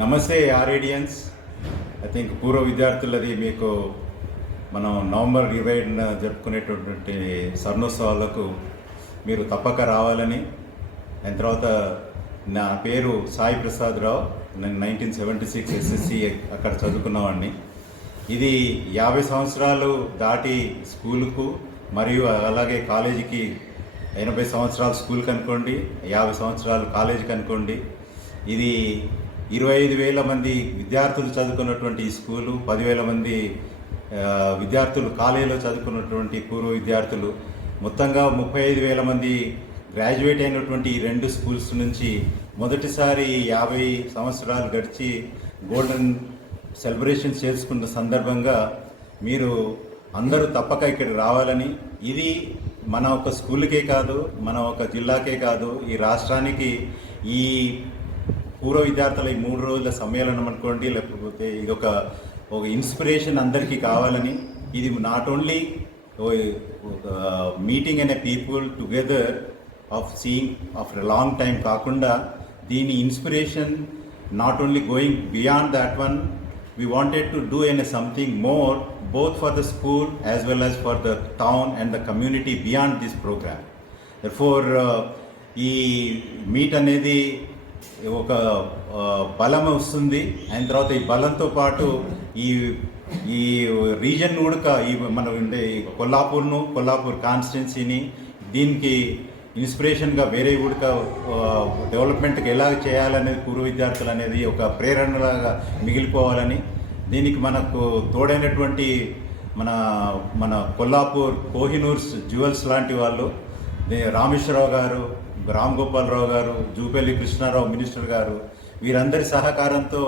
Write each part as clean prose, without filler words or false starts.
నమస్తే ఆర్ఏడియన్స్. I think పూర్వ విద్యార్థులది మీకు మనం నవంబర్ 20న జరుపుకునేటటువంటి స్వర్ణోత్సవాలకు మీరు తప్పక రావాలని. దాని తర్వాత నా పేరు సాయి ప్రసాద్ రావు. నేను 1976 ఎస్ఎస్సి అక్కడ చదువుకున్నవాడిని. ఇది 50 సంవత్సరాలు దాటి స్కూలుకు మరియు అలాగే కాలేజీకి 80 సంవత్సరాలు స్కూల్కి అనుకోండి, 50 సంవత్సరాలు కాలేజీకి అనుకోండి. ఇది 25,000 మంది విద్యార్థులు చదువుకున్నటువంటి ఈ స్కూలు, 10,000 మంది విద్యార్థులు కాలేజీలో చదువుకున్నటువంటి పూర్వ విద్యార్థులు, మొత్తంగా 35,000 మంది గ్రాడ్యుయేట్ అయినటువంటి ఈ రెండు స్కూల్స్ నుంచి మొదటిసారి 50 సంవత్సరాలు గడిచి గోల్డెన్ సెలబ్రేషన్ చేసుకున్న సందర్భంగా మీరు అందరూ తప్పక ఇక్కడికి రావాలని. ఇది మన ఒక స్కూల్కే కాదు, మన ఒక జిల్లాకే కాదు, ఈ రాష్ట్రానికి ఈ పూర్వ విద్యార్థుల ఈ 3 రోజుల సమ్మేళనం అనుకోండి, లేకపోతే ఇది ఒక ఇన్స్పిరేషన్ అందరికీ కావాలని. ఇది నాట్ ఓన్లీ మీటింగ్ అనే people together of seeing after a long time కాకుండా, దీని inspiration not only going beyond that one, we wanted to do something more both for the school as well as for the town and the community beyond this program. Therefore ఈ meet అనేది ఒక బలం వస్తుంది. అయిన తర్వాత ఈ బలంతో పాటు ఈ రీజన్ కూడా ఈ మనం ఉండే కొల్లాపూర్ కాన్స్టిట్యున్సీని దీనికి ఇన్స్పిరేషన్గా వేరే కూడా డెవలప్మెంట్కి ఎలా చేయాలనేది పూర్వ విద్యార్థులు అనేది ఒక ప్రేరణలాగా మిగిలిపోవాలని, దీనికి మనకు తోడైనటువంటి మన కొల్లాపూర్ కోహినూర్స్ జ్యువెల్స్ లాంటి వాళ్ళు, రామేశ్వరరావు గారు, రామ్ గోపాలరావు గారు, జూపల్లి కృష్ణారావు మినిస్టర్ గారు, వీరందరి సహకారంతో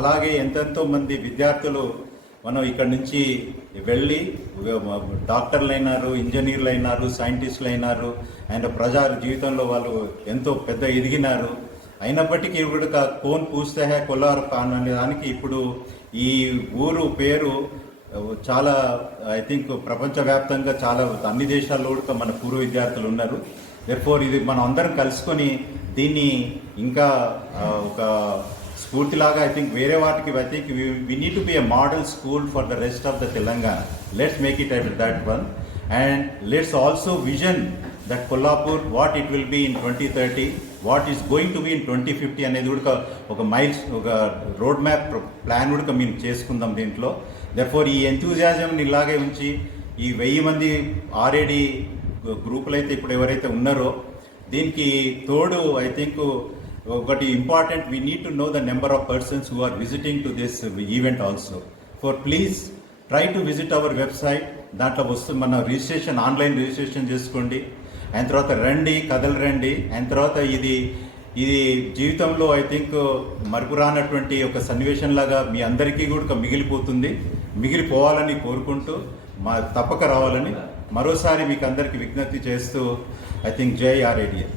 అలాగే ఎంతెంతో మంది విద్యార్థులు మనం ఇక్కడి నుంచి వెళ్ళి డాక్టర్లు అయినారు, ఇంజనీర్లు అయినారు, సైంటిస్టులు అయినారు, అండ్ ప్రజా జీవితంలో వాళ్ళు ఎంతో పెద్ద ఎదిగినారు. అయినప్పటికీ కూడా కోన్ పూస్తే హే కొల్లారు ఖాన్ అనే దానికి ఇప్పుడు ఈ ఊరు పేరు చాలా ఐ థింక్ ప్రపంచవ్యాప్తంగా చాలా అన్ని దేశాల్లో కూడా మన పూర్వ విద్యార్థులు ఉన్నారు. దెర్ఫోర్ ఇది మనం అందరం కలుసుకొని దీన్ని ఇంకా ఒక స్ఫూర్తిలాగా ఐ థింక్ వేరే వాటికి I think we need to be a model school for the rest of the Telangana. Let's make it at that one, and let's also vision that Kollapur what it will be in 2030, what is going to be in 2050 అనేది కూడా ఒక miles ఒక road map plan కూడా మేము చేసుకుందాం దీంట్లో. Therefore ఈ ఎంతూజియాజంని ఇలాగే ఉంచి ఈ 1000 మంది ఆర్ఏడి గ్రూపులు అయితే ఇప్పుడు ఎవరైతే ఉన్నారో దీనికి తోడు ఐ థింక్ ఒకటి important, we need to know the number of persons who are visiting to this event also. Please try to visit our website. దాంట్లో వస్తుంది మన రిజిస్ట్రేషన్, ఆన్లైన్ రిజిస్ట్రేషన్ చేసుకోండి. అయిన తర్వాత రండి, కథలు రండి. అయిన తర్వాత ఇది జీవితంలో ఐ థింక్ మరుపురానటువంటి ఒక సన్నివేశం లాగా మీ అందరికీ కూడా మిగిలిపోవాలని కోరుకుంటూ తప్పక రావాలని మరోసారి మీకు అందరికీ విజ్ఞప్తి చేస్తూ ఐ థింక్ జై ఆర్ఏడియన్.